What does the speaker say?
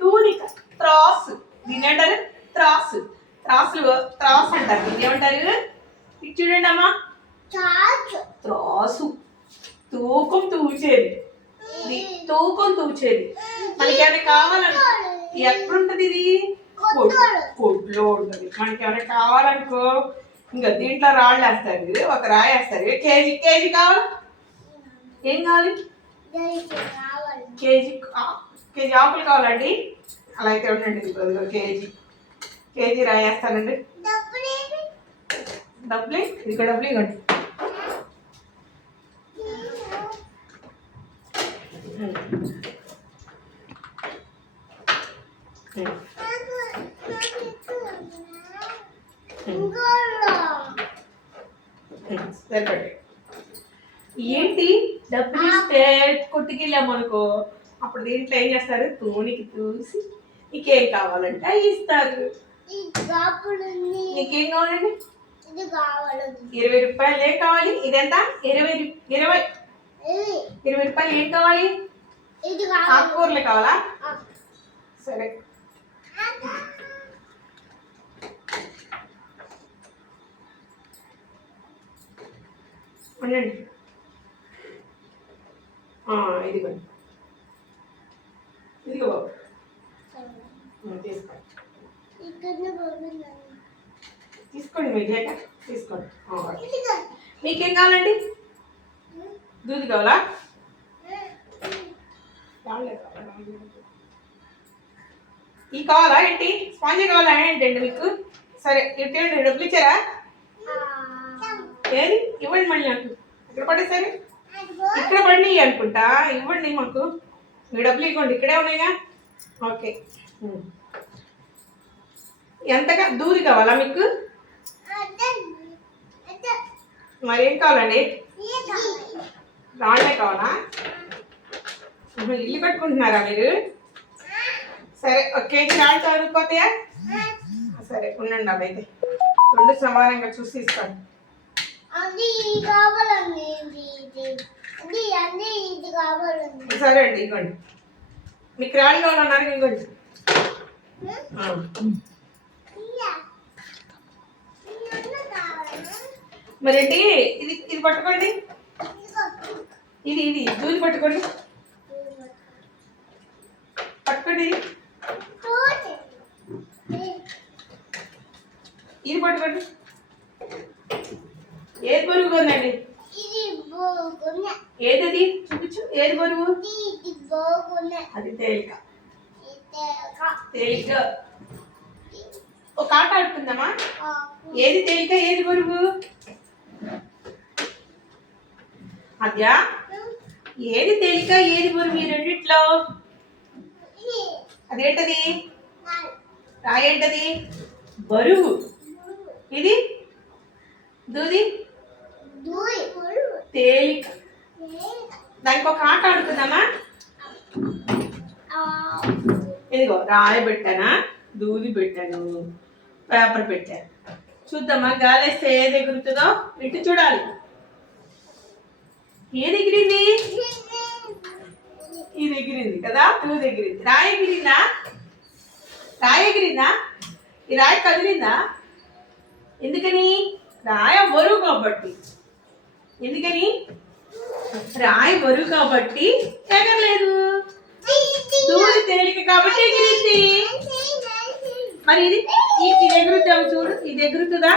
తూనిక త్రాసు దీన్ని ఏమంటారు త్రాసు త్రాసు అంటారు దీన్ని ఏమంటారు ఇది చూడండి అమ్మా త్రాసు తూకం తూచేది మనకి ఏమైనా కావాలను ఎక్కడుంటది ఇది కొట్లో ఉంటుంది మనకి ఏమైనా కావాలనుకో ఇంకా దీంట్లో రాళ్ళు వేస్తారు ఒక రాయి వేస్తారు కేజీ కావాలా ఏం కావాలి కేజీ ఆకులు కావాలండి అలా అయితే ఉండండి కేజీ రాయి వేస్తానండి డబ్బులు ఇక్కడ డబ్బులు ఇవ్వండి సరిపడి ఏంటి డబ్బులు ఇస్తే కొట్టుకెళ్ళామనుకో అప్పుడు దీంట్లో ఏం చేస్తారు తూనికి తూసి నీకేం కావాలంటే ఇస్తారు నీకేం కావాలండి 20 రూపాయలు ఏం కావాలి ఇదెంత 20 రూపాయలు ఏం కావాలి ఆకుకూరలు కావాలా సరే ఉండండి ఇదిగో తీసుకోండి మీరు తీసుకోండి మీకేం కావాలండి దూది కావాలా ఈ కావాలా ఏంటి స్పాంజీ కావాలా ఏంటండి మీకు సరే ఏంటండి డబ్బులు ఇచ్చారా ఏది ఇవ్వండి మళ్ళీ నాకు ఇక్కడ పడేసరి ఇక్కడ పడినాయి అనుకుంటా ఇవ్వండి మాకు మీ డబ్బులు ఇవ్వండి ఇక్కడే ఉన్నాయిగా ఓకే ఎంతగా దూది కావాలా మీకు మరేం కావాలండి రాళ్ళే కావాలా ఇల్లు కట్టుకుంటున్నారా మీరు సరే ఒక కేజీ రాళ్ళు చదువుకోతాయా సరే ఉండండి అవి అయితే రెండు సమానంగా చూసి ఇస్తాను సరే అండి ఇవ్వండి మీకు రాళ్ళు కావాలన్నారు ఇవ్వండి మరేంటి ఇది పట్టుకోండి ఇది దూది పట్టుకోండి ఇది పట్టుకోండి ఏది బరువుగా ఉందండి ఏది చూపించు ఏది బరువు అది తేలిక ఒక ఆట ఆడుకుందామా ఏది తేలిక ఏది బరువు అద్యా ఏది తేలిక ఏది బరువు ఈ రెండిట్లో అదేంటది రాయేంటది బరువు ఇది దూది తేలిక దానికి ఒక ఆట ఆడుకుందామా ఇదిగో రాయి పెట్టానా దూది పెట్టాను పేపర్ పెట్టాను చూద్దామా గాలేస్తే ఏది ఎగురుతుందో ఇటు చూడాలి ఏది ఎగిరింది ఇది ఎగిరింది కదా దూది ఎగిరింది రాయి ఎగిరిందా ఈ రాయి కదిలిందా ఎందుకని రాయి బరువు కాబట్టి ఎందుకని రాయి బరువు కాబట్టి ఎగరలేదు దూది తేలిక కాబట్టి ఎగిరింది మరి ఇది ఎగురుతావు చూడు ఇది ఎగురుతుందా